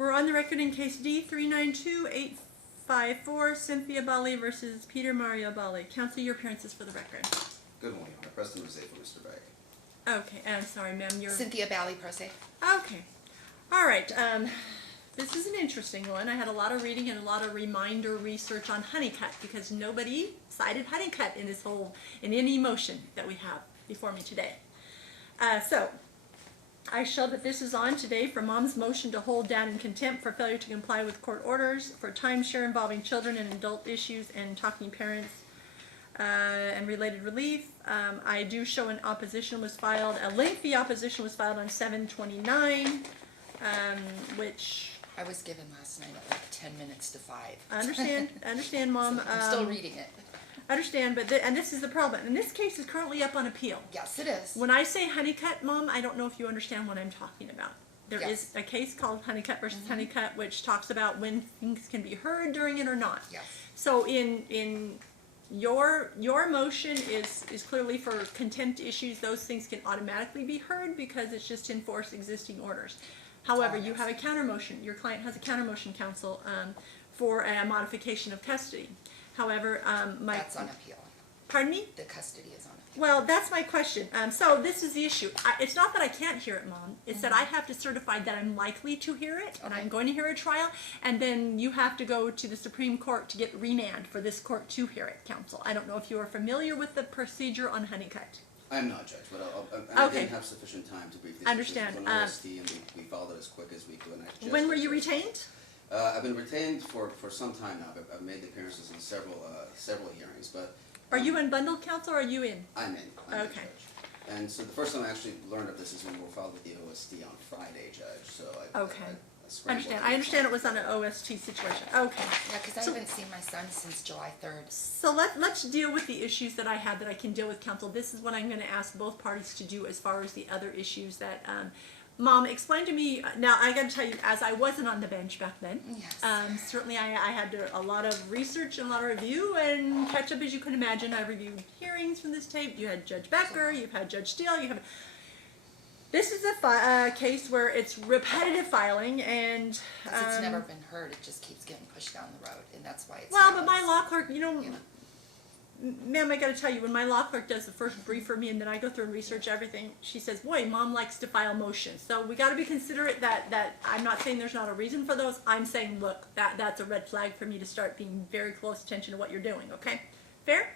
We're on the record in case D392854, Cynthia Balle versus Peter Mario Balle. Counsel, your appearances for the record. Good morning, Your Honor. Preston Rosé for Mr. Bagg. Okay, I'm sorry, ma'am. You're Cynthia Balle, pro se. okay. All right. This is an interesting one. I had a lot of reading and a lot of reminder research on Honeycutt because nobody cited Honeycutt in any motion that we have before me today. So I show that this is on today for Mom's motion to hold dad in contempt for failure to comply with court orders for timeshare involving children and adult issues and talking parents and related relief. I do show an opposition was filed, a lengthy opposition was filed on 7/29, which I was given last night at like 10 minutes to 5. I understand, Mom. So I'm still reading it. I understand, but and this is the problem. And this case is currently up on appeal. Yes, it is. When I say Honeycutt, Mom, I don't know if you understand what I'm talking about. There Yes. is a case called Honeycutt versus Honeycutt, which talks about when things can be heard during it or not. Yes. So in your motion is clearly for contempt issues. Those things can automatically be heard because it's just to enforce existing orders. However, you have a counter motion. Your client has a counter motion, counsel, for a modification of custody. However, That's on appeal. Pardon me? The custody is on appeal. Well, that's my question. So this is the issue. It's not that I can't hear it, Mom. It's that I have to certify that I'm likely to hear it, and I'm going to hear a trial, and then you have to go to the Supreme Court to get remand for this court to hear it, counsel. I don't know if you are familiar with the procedure on Honeycutt. I'm not, Judge, but I Okay. didn't have sufficient time to brief these Understand. issues. It was an OST, and we followed it as quick as we could. And I just When were you retained? I've been retained for some time now. I've made appearances in several hearings, but Are you in bundled counsel or are you in? I'm in, Okay. Judge. And so the first time I actually learned of this is when we were filed with the OST on Friday, Judge. So Okay. I scrambled I understand it was on an OST situation. Okay. Yeah, because I haven't seen my son since July 3rd. So let's deal with the issues that I had that I can deal with, counsel. This is what I'm going to ask both parties to do as far as the other issues that, Mom, explain to me. Now, I got to tell you, as I wasn't on the bench back then, Yes. certainly I had a lot of research and a lot of review and catch up, as you can imagine. I reviewed hearings from this tape. You had Judge Becker, you've had Judge Steele, this is a case where it's repetitive filing and... Because it's never been heard. It just keeps getting pushed down the road, and that's why it's... Well, but my law clerk, Yeah. ma'am, I got to tell you, when my law clerk does the first brief for me and then I go through and research everything, she says, boy, Mom likes to file motions. So we got to be considerate that I'm not saying there's not a reason for those. I'm saying, look, that's a red flag for me to start being very close attention to what you're doing, okay? Fair?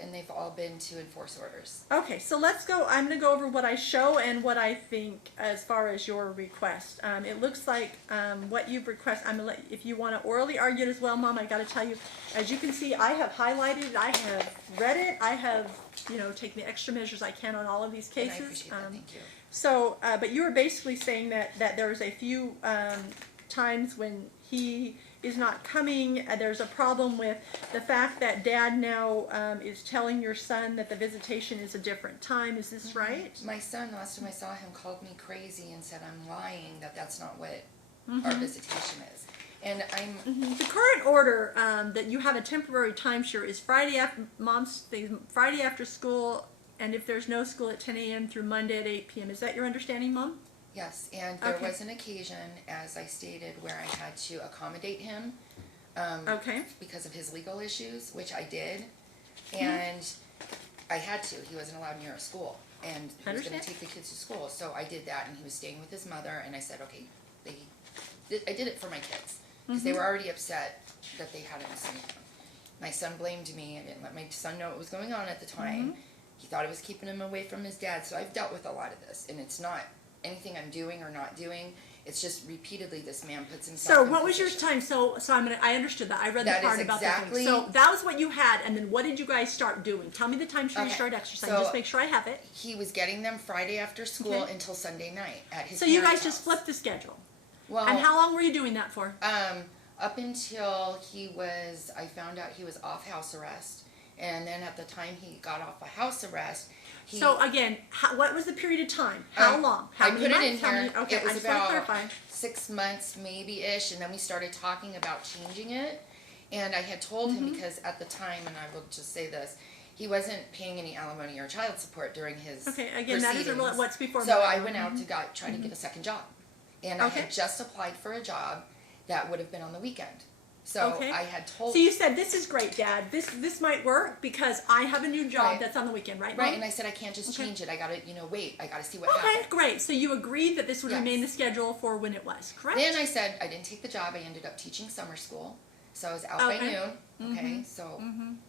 And they've all been to enforce orders. Okay, so let's go. I'm going to go over what I show and what I think as far as your request. It looks like what you've requested, I'm going to let, if you want to orally argue it as well, Mom, I got to tell you, as you can see, I have highlighted it, I have read it, I have, taken the extra measures I can on all of these cases. And I appreciate that, thank you. So, but you were basically saying that there's a few times when he is not coming. There's a problem with the fact that Dad now is telling your son that the visitation is a different time. Is this right? My son, last time I saw him, called me crazy and said I'm lying, that's not what our visitation is. And I'm... The current order that you have a temporary timeshare is Friday after school, and if there's no school at 10 a.m. through Monday at 8 p.m. Is that your understanding, Mom? Yes, and there Okay. was an occasion, as I stated, where I had to accommodate him Okay. because of his legal issues, which I did, and I had to. He wasn't allowed near a school, and he was going to take the kids to school, so I did that, and he was staying with his mother, and I said, okay, I did it for my kids, because they were already upset that they hadn't seen him. My son blamed me. I didn't let my son know what was going on at the time. He thought I was keeping him away from his dad, so I've dealt with a lot of this, and it's not anything I'm doing or not doing. It's just repeatedly this man puts himself So in what was your position. time? So I understood that. I read That the part is about exactly- the thing. So that was what you had, and then what did you guys start doing? Tell me the time you Okay. started exercising. So- Just make sure I have it. He was getting them Friday after school Okay. until Sunday night at his So you parents' guys just house. flipped the schedule. Well, And how long were you doing that for? up until I found out he was off house arrest, and then at the time he got off a house arrest, So again, what was the period of time? How long? How I many put it months? in How here. many- okay, It was I just want to about clarify. 6 months maybe-ish, and then we started talking about changing it. And I had told him, because at the time, and I will just say this, he wasn't paying any alimony or child support during his Okay, again, that is proceedings. what's before. So I went out to try to get a second job. And I Okay. had just applied for a job that would have been on the weekend. So Okay. I had told. So you said, this is great, Dad. This might work because I have a new job Right. that's on the weekend, right? Right, Mom? and I said I can't just Okay. change it. I gotta, wait. I gotta see what Okay, happens. great. So you agreed that this would Yes. remain the schedule for when it was, correct? Then I said I didn't take the job. I ended up teaching summer school, so I was out by Okay. noon. Okay, so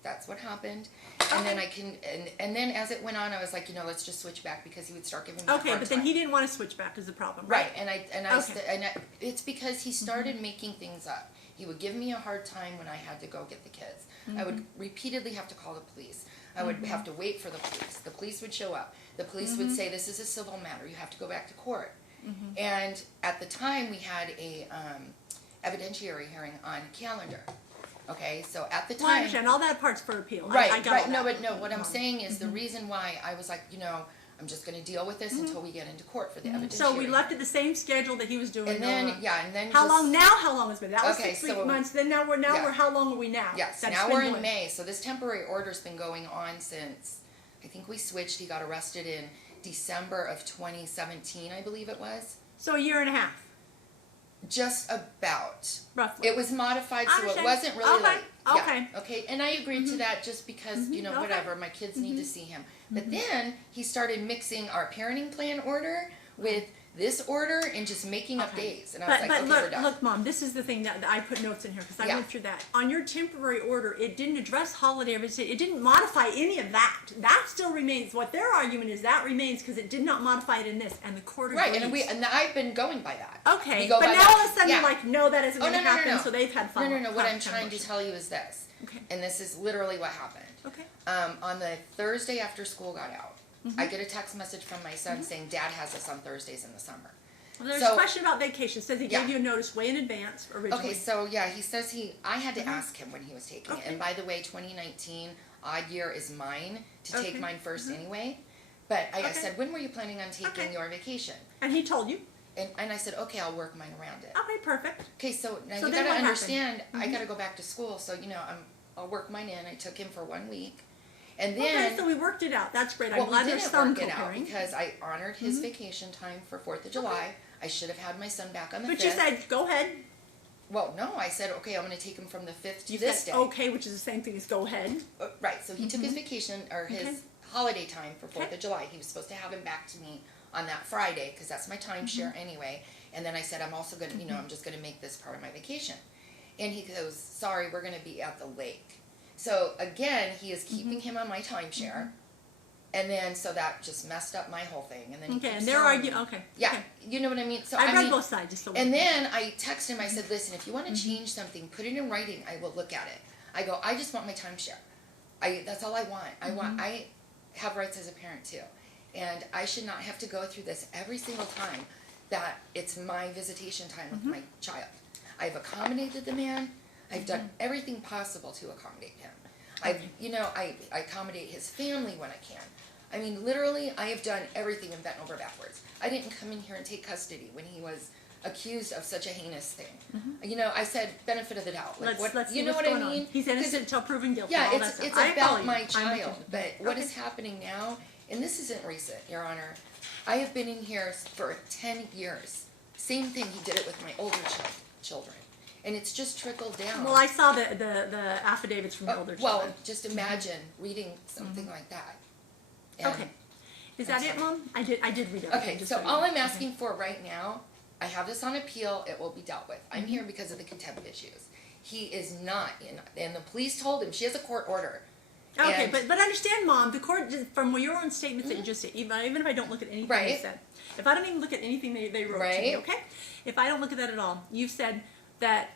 that's what happened. And Okay. then and then as it went on, I was like, let's just switch back because he would start giving me a Okay, hard but then time. he didn't want to switch back is the problem, Right, right? and Okay. it's because he started making things up. He would give me a hard time when I had to go get the kids. I would repeatedly have to call the police. I would have to wait for the police. The police would show up. The police would say, this is a civil matter. You have to go back to court. And at the time, we had a evidentiary hearing on calendar. Okay, so at the Well, I time. understand. All that part's for appeal. Right, I got right. all No, that. but no, what I'm saying is the reason why I was like, I'm just going to deal with this until we get into court for the evidentiary. So we left it the same schedule that he was doing. And then, and then How just- long now? How long has it been? That was Okay, 6 so- months. Then now we're Yeah. how long are we now? Yes, That's now been we're in going- May, so this temporary order's been going on since, I think we switched, he got arrested in December of 2017, I believe it was. So a year and a half, Just about. roughly. It was modified, I so it understand. wasn't really Okay, like, yeah, okay. okay, and I agreed to that just because, okay. whatever, my kids need to see him. But then he started mixing our parenting plan order with this order and just making up Okay. days, and I was like, But okay, look, we're done. look, Mom, this is the thing that I put notes in here because I Yeah. went through that. On your temporary order, it didn't address holiday or visit. It didn't modify any of that. That still remains. What their argument is, that remains because it did not modify it in this, and the court agrees. Right, and I've been going by that. Okay, We go but by now that. all of a sudden Yeah. you're like, no, that isn't Oh, going to no, no, no, happen. no. So they've had fun. No, what I'm trying to tell you is this, Okay. and this is literally what happened. Okay. On the Thursday after school got out, I get a text message from my son saying, Dad has us on Thursdays in the summer. Well, there's So- a question about vacation. It says he Yeah. gave you a notice way in advance originally. Okay, so yeah, he says I had to ask him when he was taking it. Okay. And by the way, 2019, odd year is mine to take Okay. mine 1st anyway. But I Okay. said, when were you planning on taking Okay. your vacation? And he told you. And I said, okay, I'll work mine around it. Okay, perfect. Okay, so now So you then gotta what happened? understand, I gotta go back to school, so I'll work mine in. I took him for 1 week. And then Okay, so we worked it out. That's great. I'm well, we glad there's didn't some work it out comparing. because I honored his vacation time for 4th of July. I should have had my son back on the 5th. But you said, go ahead. Well, no, I said, okay, I'm going to take him from the 5th to You this said day. okay, which is the same thing as go ahead. Right, so he took his vacation, or his Okay. holiday time for 4th Okay. of July. He was supposed to have him back to me on that Friday, because that's my timeshare anyway. And then I said, I'm also going to, I'm just going to make this part of my vacation. And he goes, sorry, we're going to be at the lake. So again, he is keeping him on my timeshare. And then, so that just messed up my whole thing. And then he Okay, keeps and they're telling arguing. me- Okay. Yeah, okay. you know what I mean? So I read mean, both sides just so. and then I texted him, I said, listen, if you want to change something, put it in writing, I will look at it. I go, I just want my timeshare. That's all I want. I have rights as a parent too. And I should not have to go through this every single time that it's my visitation time with my child. I've accommodated the man. I've done everything possible to accommodate him. I accommodate his family when I can. I mean, literally, I have done everything and bent over backwards. I didn't come in here and take custody when he was accused of such a heinous thing. I said benefit of the doubt. Like, Let's see you know what's what I going mean? on. He's innocent until proven guilty. Yeah, all that stuff. it's I follow about you. my I'm with child. you. But what Okay. is happening now, and this isn't recent, Your Honor, I have been in here for 10 years. Same thing, he did it with my older children. And it's just trickled down. Well, I saw the affidavits from the older Well, children. just imagine reading something like that. And- Okay. Is that I'm it, sorry. Mom? I did read it. Okay, so all I'm asking for right now, I have this on appeal, it will be dealt with. I'm here because of the contempt issues. He is not and the police told him, she has a court order. Okay, And- but understand, Mom, the court, from your own statements that you just said, even if I don't look at anything you Right. said, if I don't even look at anything they wrote to Right. me, okay? If I don't look at that at all, you've said that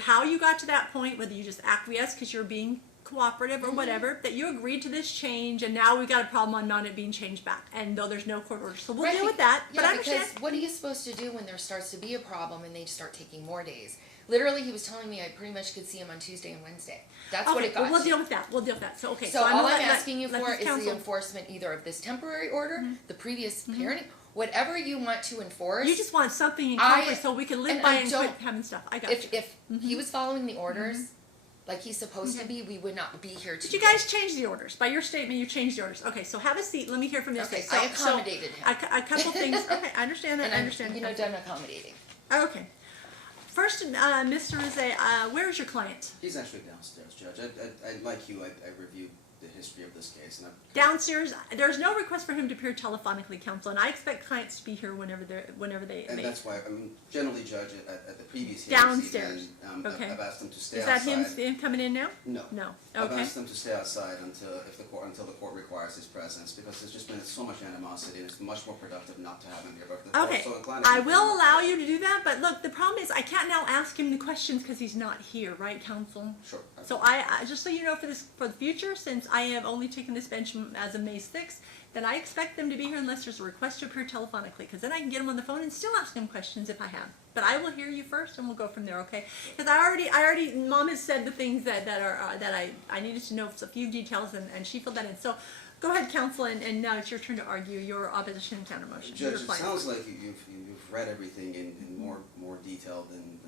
how you got to that point, whether you just acquiesced because you're being cooperative or whatever, that you agreed to this change, and now we got a problem on it being changed back, and though there's no court order, so we'll deal with that. But I understand. Because what are you supposed to do when there starts to be a problem and they start taking more days? Literally, he was telling me I pretty much could see him on Tuesday and Wednesday. That's what Okay, it got well, we'll to. deal with that. We'll deal with that. So okay. So I'm all gonna I'm let asking you let for this is counsel- the enforcement either of this temporary order, the previous parenting, whatever you want to enforce. You just want something in I- comfort so we can live and by I and don't- quit having stuff. I got you. if he was following the orders, like he's supposed to be, we would not be here But today. you guys changed the orders. By your statement, you changed the orders. Okay, so have a seat. Let me hear from this. Okay, So- I accommodated him. A couple things. Okay, I understand that. And I I'm, understand. you know, done accommodating. Okay. First, Mr. Rizze, where is your client? He's actually downstairs, Judge. I like you, I reviewed the history of this case, and I've Downstairs. There's no request for him to appear telephonically, counsel, and I expect clients to be here whenever they. and that's why, I mean, generally, Judge, at the previous Downstairs. hearings, Okay. I've asked him to stay Is that outside. him coming in now? No. No. I've Okay. asked them to stay outside until the court requires his presence, because there's just been so much animosity, and it's much more productive not to have him here. But if the Okay, court's so inclined to I keep him will here- allow you to do that, but look, the problem is I can't now ask him the questions because he's not here, right, counsel? Sure. So I just so you know for the future, since I have only taken this bench as of May 6th, then I expect them to be here unless there's a request to appear telephonically, because then I can get them on the phone and still ask them questions if I have. But I will hear you first, and we'll go from there, okay? Because I already, Mom has said the things that I needed to know, a few details, and she filled that in. So, go ahead, counsel, and now it's your turn to argue your opposition and counter motion. Judge, Your it client. sounds like you've read everything in more detail than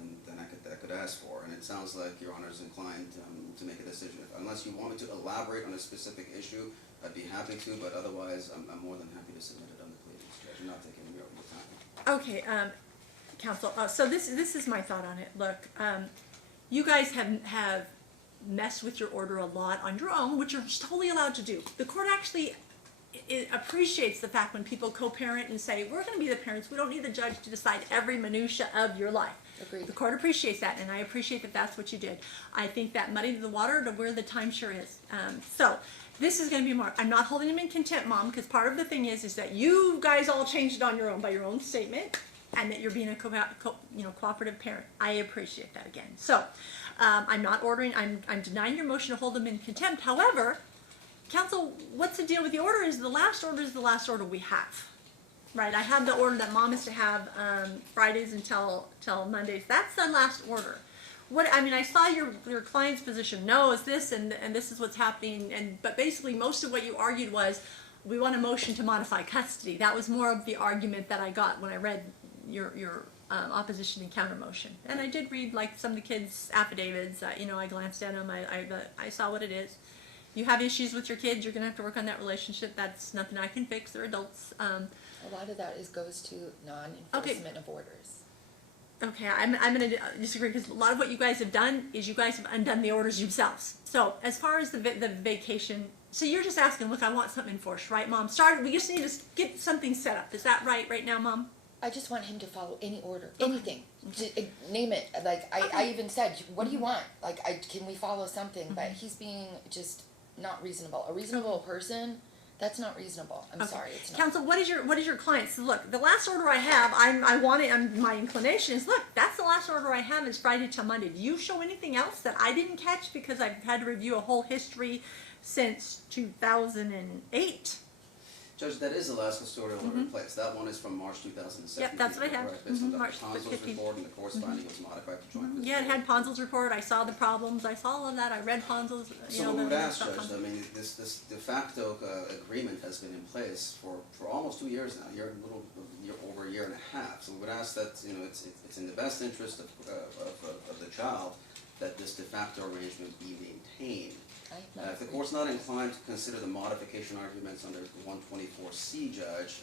I could ask for, and it sounds like Your Honor is inclined to make a decision. Unless you want me to elaborate on a specific issue, I'd be happy to, but otherwise, I'm more than happy to submit it on the pleadings, Judge. I'm not taking your time. Okay, counsel. So this is my thought on it. Look, you guys have messed with your order a lot on your own, which you're totally allowed to do. The court actually it appreciates the fact when people co-parent and say, we're going to be the parents, we don't need the judge to decide every minutia of your life. Agreed. The court appreciates that, and I appreciate that that's what you did. I think that muddied the water to where the timeshare is. So this is going to be more. I'm not holding him in contempt, Mom, because part of the thing is that you guys all changed it on your own by your own statement, and that you're being a cooperative parent. I appreciate that again. So I'm not ordering. I'm denying your motion to hold him in contempt. However, counsel, what's the deal with the order? Is the last order we have, right? I have the order that Mom is to have Fridays until Mondays. That's the last order. What I mean, I saw your client's position. No, it's this and this is what's happening. But basically, most of what you argued was we want a motion to modify custody. That was more of the argument that I got when I read your opposition and counter motion. And I did read like some of the kids' affidavits. I glanced at them. I saw what it is. You have issues with your kids, you're going to have to work on that relationship. That's nothing I can fix. They're adults. A lot of that goes to non-enforcement of orders. Okay, I'm going to disagree because a lot of what you guys have done is you guys have undone the orders yourselves. So as far as the vacation, so you're just asking, look, I want something enforced, right, Mom? We just need to get something set up. Is that right now, Mom? I just want him to follow any order, anything. Name it. Like I even said, what do you want? Like can we follow something? But he's being just not reasonable. A reasonable person, that's not reasonable. I'm sorry, it's not. Counsel, what is your client? So look, the last order I have, my inclination is, look, that's the last order I have is Friday till Monday. Do you show anything else that I didn't catch because I've had to review a whole history since 2008? Judge, that is the last custodial order in place. That one is from March 2017. Yep, that's what I have. Correct, based on March Dr. Ponzo's 15th. report, and the corresponding was modified to joint custody. Yeah, it had Ponzel's report. I saw the problems. I saw all of that. I read Ponzel's. So we would ask, Judge, I mean, this de facto agreement has been in place for almost 2 years now, over a year and a half. So we would ask that, it's in the best interest of the child that this de facto arrangement be maintained. If the court's not inclined to consider the modification arguments under 124C, Judge,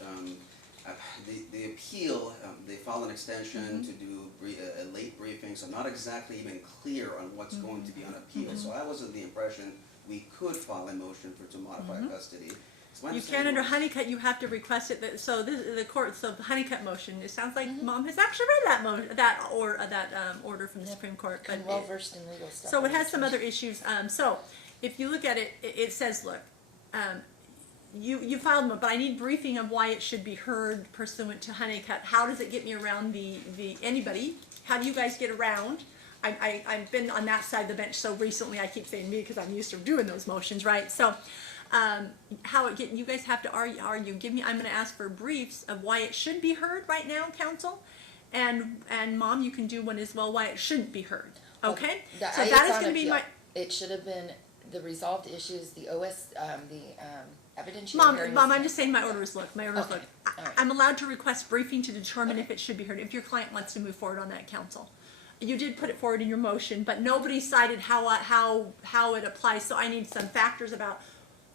the appeal, they filed an extension to do a late briefing, so not exactly even clear on what's going to be on appeal. So I was of the impression we could file a motion to modify custody. You can under Honeycutt. You have to request it. So the Honeycutt motion. It sounds like Mom has actually read that order from the Supreme Court. I'm well versed in legal stuff. So it has some other issues. So if you look at it, it says, look, you filed them, but I need briefing of why it should be heard pursuant to Honeycutt. How does it get me around anybody? How do you guys get around? I've been on that side of the bench so recently. I keep saying me because I'm used to doing those motions, right? So you guys have to argue. I'm going to ask for briefs of why it should be heard right now, counsel, and Mom, you can do one as well why it shouldn't be heard. Okay, Well, so that is going to be my. It should have been the resolved issues, the evidentiary. Mom, I'm just saying my order is look. My order is look. All right. I'm allowed to request briefing to determine if it should be heard. If your client wants to move forward on that, counsel. you did put it forward in your motion, but nobody cited how it applies, so I need some factors about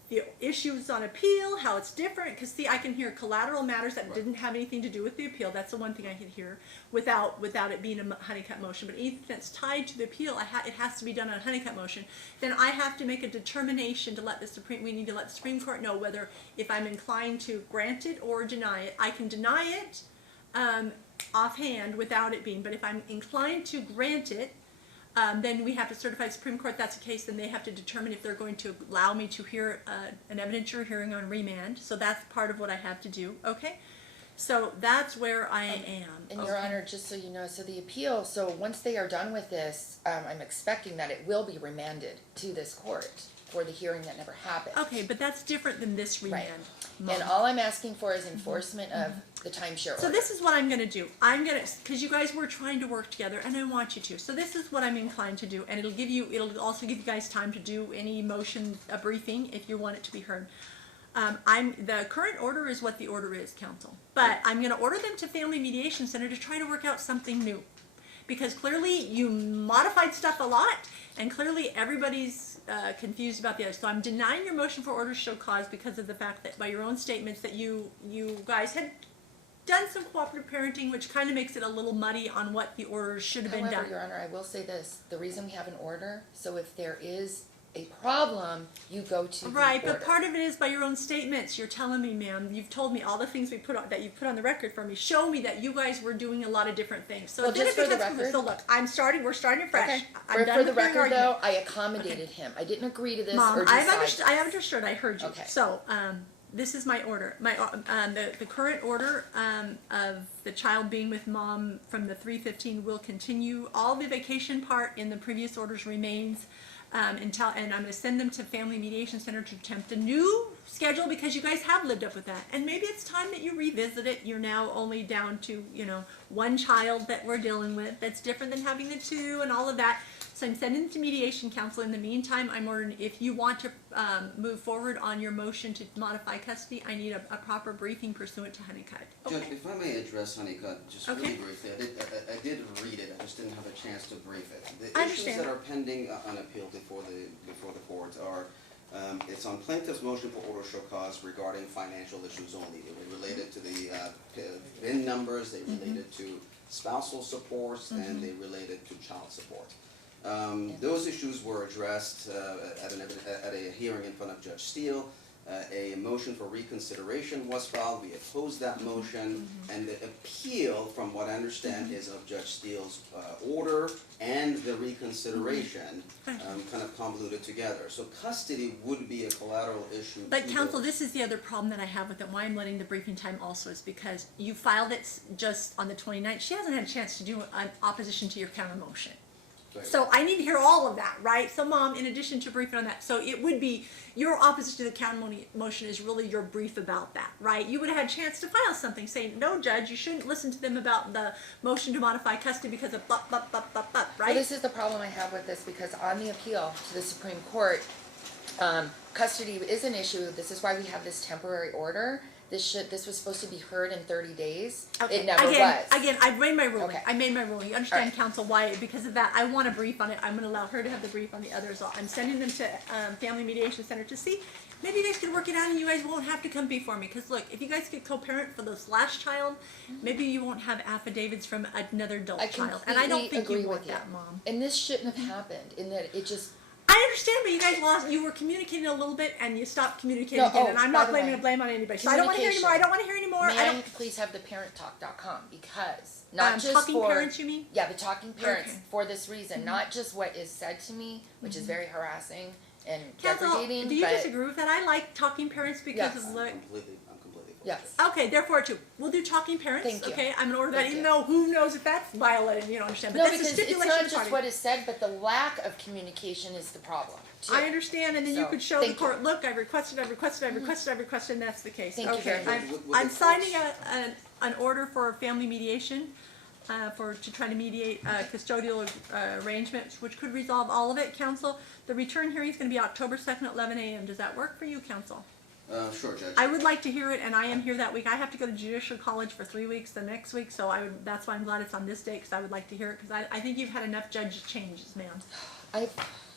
the issues on appeal, how it's different, because see, I can hear collateral matters that didn't have anything to do with the appeal, that's the one thing I can hear, without it being a Honeycutt motion, but anything that's tied to the appeal, it has to be done on a Honeycutt motion, then I have to make a determination to we need to let the Supreme Court know whether, if I'm inclined to grant it or deny it. I can deny it offhand without it being, but if I'm inclined to grant it, then we have to certify the Supreme Court that's the case, then they have to determine if they're going to allow me to hear an evidentiary hearing on remand. So that's part of what I have to do, okay? So that's where I am. And okay. Your Honor, just so you know, so the appeal, so once they are done with this, I'm expecting that it will be remanded to this court for the hearing that never happened. Okay, but that's different than this remand. Right. And all I'm asking for is enforcement of the timeshare order. So this is what I'm going to do. Because you guys were trying to work together, and I want you to. So this is what I'm inclined to do, and it'll also give you guys time to do any motion, a briefing, if you want it to be heard. The current order is what the order is, counsel. But I'm going to order them to Family Mediation Center to try to work out something new. Because clearly you modified stuff a lot, and clearly everybody's confused about the other. So I'm denying your motion for order to show cause because of the fact that by your own statements that you guys had done some cooperative parenting, which kind of makes it a little muddy on what the order should have been done. However, Your Honor, I will say this. The reason we have an order, so if there is a problem, you go to the Right, order. but part of it is by your own statements. You're telling me, ma'am, you've told me all the things that you put on the record for me. Show me that you guys were doing a lot of different things. So Well, then just it for the becomes- record- So look, we're starting fresh. Okay. I'm done For the with hearing record, argument. though, I accommodated him. I didn't agree to this Mom, or I decide. understood. I heard you. Okay. So, this is my order. The current order of the child being with mom from the 3:15 will continue. All the vacation part in the previous orders remains and I'm going to send them to Family Mediation Center to attempt a new schedule because you guys have lived up with that. And maybe it's time that you revisit it. You're now only down to one child that we're dealing with. That's different than having the two and all of that. So I'm sending it to mediation counsel. In the meantime, I'm ordering, if you want to move forward on your motion to modify custody, I need a proper briefing pursuant to Honeycutt. Okay. Judge, if I may address Honeycutt just Okay. really briefly, I did read it, I just didn't have a chance to brief it. The I issues understand. that are pending on appeal before the court are, it's on plaintiff's motion for order show cause regarding financial issues only. They were related to the VIN numbers, they related to spousal supports, and they related to child support. Those issues were addressed at a hearing in front of Judge Steele. A motion for reconsideration was filed. We opposed that motion, and the appeal, from what I understand, is of Judge Steele's order and the reconsideration kind of convoluted together. So custody would be a collateral issue. But to counsel, those. this is the other problem that I have with it. Why I'm letting the briefing time also is because you filed it just on the 29th. She hasn't had a chance to do an opposition to your counter motion. Right. So I need to hear all of that, right? So Mom, in addition to briefing on that, so it would be, your opposition to the counter motion is really your brief about that, right? You would have had a chance to file something saying, no, Judge, you shouldn't listen to them about the motion to modify custody because of blah, blah, blah, blah, blah, right? Well, this is the problem I have with this, because on the appeal to the Supreme Court, custody is an issue. This is why we have this temporary order. This was supposed to be heard in 30 days. Okay. It never Again, was. Again, I've made my ruling. Okay. I made my ruling. You understand, Alright. counsel, why? Because of that, I want a brief on it. I'm going to allow her to have the brief on the others. I'm sending them to Family Mediation Center to see. Maybe you guys can work it out and you guys won't have to come before me. Because look, if you guys get co-parent for this last child, maybe you won't have affidavits from another adult I child. And I don't think agree you want with you. that, Mom. And this shouldn't have happened. In that it just. I understand, but you guys you were communicating a little bit and you stopped communicating No, again. oh, and I'm by not the blaming way, the blame on anybody. So I don't want to hear anymore. I don't want to hear anymore. May I I don't. please have the parenttalk.com, because not just Talking for parents, you mean? Yeah, the talking parents Okay. for this reason, not just what is said to me, which is very harassing and Counsel, deprecating. do you but disagree with that? I like talking parents because Yes. of I'm completely for Yes. it. Okay, therefore too. We'll do talking parents. Thank you. Okay, I'm gonna order that, Thank even you. though who knows if that's violated, you don't understand. But No, that's a because it's stipulation not of the just party. what is said, but the lack of communication is the problem. Too. I understand, and then you So, could show the thank court, you. look, I've requested, and that's the case. Thank you Okay, very much. I'm signing an order for family mediation, to try to mediate custodial arrangements, which could resolve all of it, counsel. The return hearing is gonna be October 2nd at 11 a.m. Does that work for you, counsel? Sure, Judge. I would like to hear it, and I am here that week. I have to go to judicial college for 3 weeks the next week, so that's why I'm glad it's on this day, because I would like to hear it, because I think you've had enough judge changes, ma'am.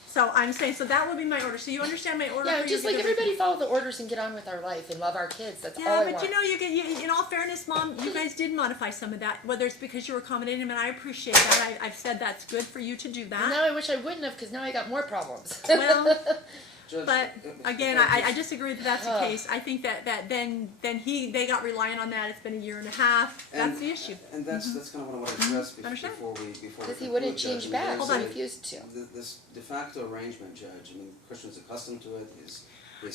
So I'm saying, so that would be my order. So you understand my order? Yeah, for just you like to go everybody follow the orders and get on with our life and love our kids. That's all I but want. you know, you in all fairness, Mom, you guys did modify some of that, whether it's because you were accommodating him, and I appreciate that. I've said that's good for you to do And that. now I wish I wouldn't have, because now I got more problems. Well, Judge, but if again, I I disagree that that's the case. I think that then they got reliant on that. It's been a year and a half. That's the issue. And that's kind of what I want to address Understand? before we Because he wouldn't conclude, change Judge. I back. mean, Hold on. He refused to. This de facto arrangement, Judge, I mean, Christian's accustomed to it, is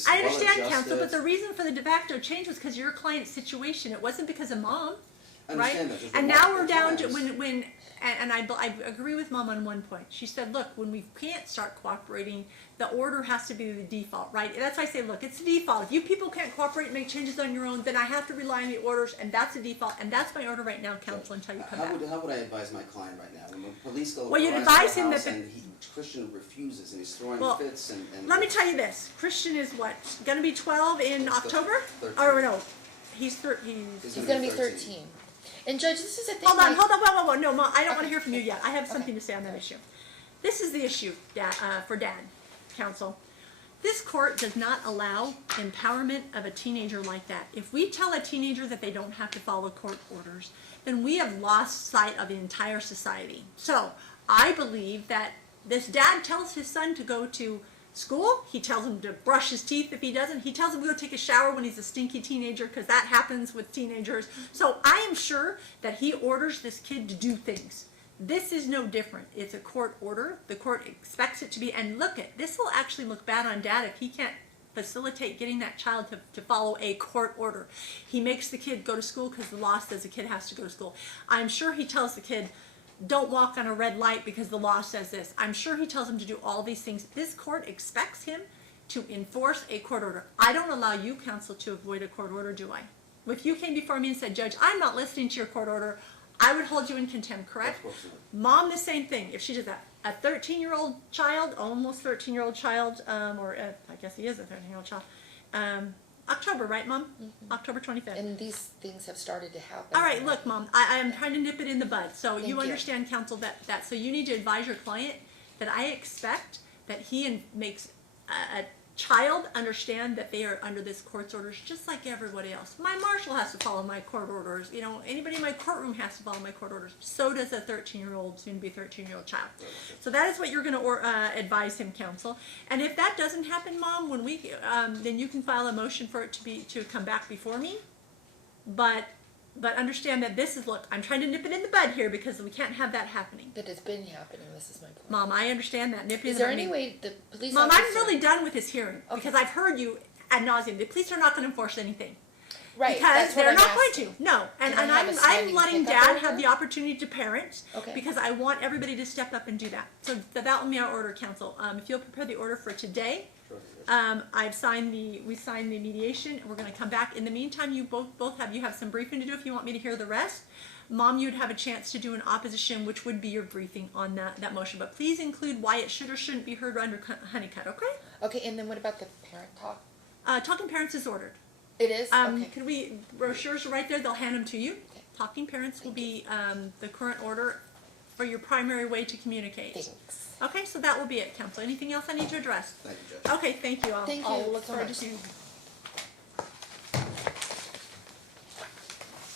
I understand, well counsel, but adjusted. the reason for the de facto change was because your client's situation. It wasn't because of Mom. I Right? understand that. There's And been now we're multiple down to times. and I agree with Mom on one point. She said, look, when we can't start cooperating, the order has to be the default, right? That's why I say, look, it's the default. If you people can't cooperate and make changes on your own, then I have to rely on the orders, and that's the default, and that's my order right now, counsel, until you come back. How would I advise my client right now? When the police go Well, you'd arrive advise at the him house that and Christian refuses and he's throwing Well, fits and Let me tell you this. Christian is what? Gonna be 12 in It's the October? 13th. Or no, he's He's going to be 13. And Judge, this is a thing. Hold on, like- whoa. No, Mom, I don't want to hear from you yet. I have something to say on that issue. This is the issue, for Dad, counsel. This court does not allow empowerment of a teenager like that. If we tell a teenager that they don't have to follow court orders, then we have lost sight of the entire society. So, I believe that this dad tells his son to go to school. He tells him to brush his teeth if he doesn't. He tells him to go take a shower when he's a stinky teenager, because that happens with teenagers. So I am sure that he orders this kid to do things. This is no different. It's a court order. The court expects it to be. And look, this will actually look bad on Dad if he can't facilitate getting that child to follow a court order. He makes the kid go to school because the law says the kid has to go to school. I'm sure he tells the kid, don't walk on a red light because the law says this. I'm sure he tells him to do all these things. This court expects him to enforce a court order. I don't allow you, counsel, to avoid a court order, do I? If you came before me and said, Judge, I'm not listening to your court order, I would hold you in contempt, correct? Of course not. Mom, the same thing. If she does that, a 13-year-old child, almost 13-year-old child, I guess he is a 13-year-old child, October, right, Mom? October 25th. And these things have started to happen. All right, look, Mom, I'm trying to nip it in the bud. So Thank you you. understand, counsel, that so you need to advise your client that I expect that he makes a child understand that they are under this court's orders just like everybody else. My marshal has to follow my court orders. You know, anybody in my courtroom has to follow my court orders. So does a 13-year-old, soon-to-be 13-year-old child. So that is what you're going to advise him, counsel. And if that doesn't happen, Mom, when we then you can file a motion for it to come back before me. But understand that this is, look, I'm trying to nip it in the bud here because we can't have that happening. But it's been happening. This is my point. Mom, I understand that. Nip it in Is the there bud. any way the police Mom, officer... I'm really done with this hearing because I've heard you ad nauseum. The police are not going to enforce anything. Right, Because that's what they're I'm not asking. going to. No. And Can I have a I'm standing letting pickup Dad order? have the opportunity to parent Okay. because I want everybody to step up and do that. So that will be our order, counsel. If you'll prepare the order for today, we signed the mediation, and we're going to come back. In the meantime, you both have some briefing to do if you want me to hear the rest. Mom, you'd have a chance to do an opposition, which would be your briefing on that motion. But please include why it should or shouldn't be heard under Honeycutt, okay? Okay, and then what about the parent talk? Talking parents is ordered. It is? Okay. Could we, brochures are right there, they'll hand them to you. Okay. Talking parents will be the current order for your primary way to communicate. Thanks. Okay, so that will be it, counsel. Anything else I need to address? Thank you, Judge. Okay, thank you. Thank I'll you look so forward to much. seeing you.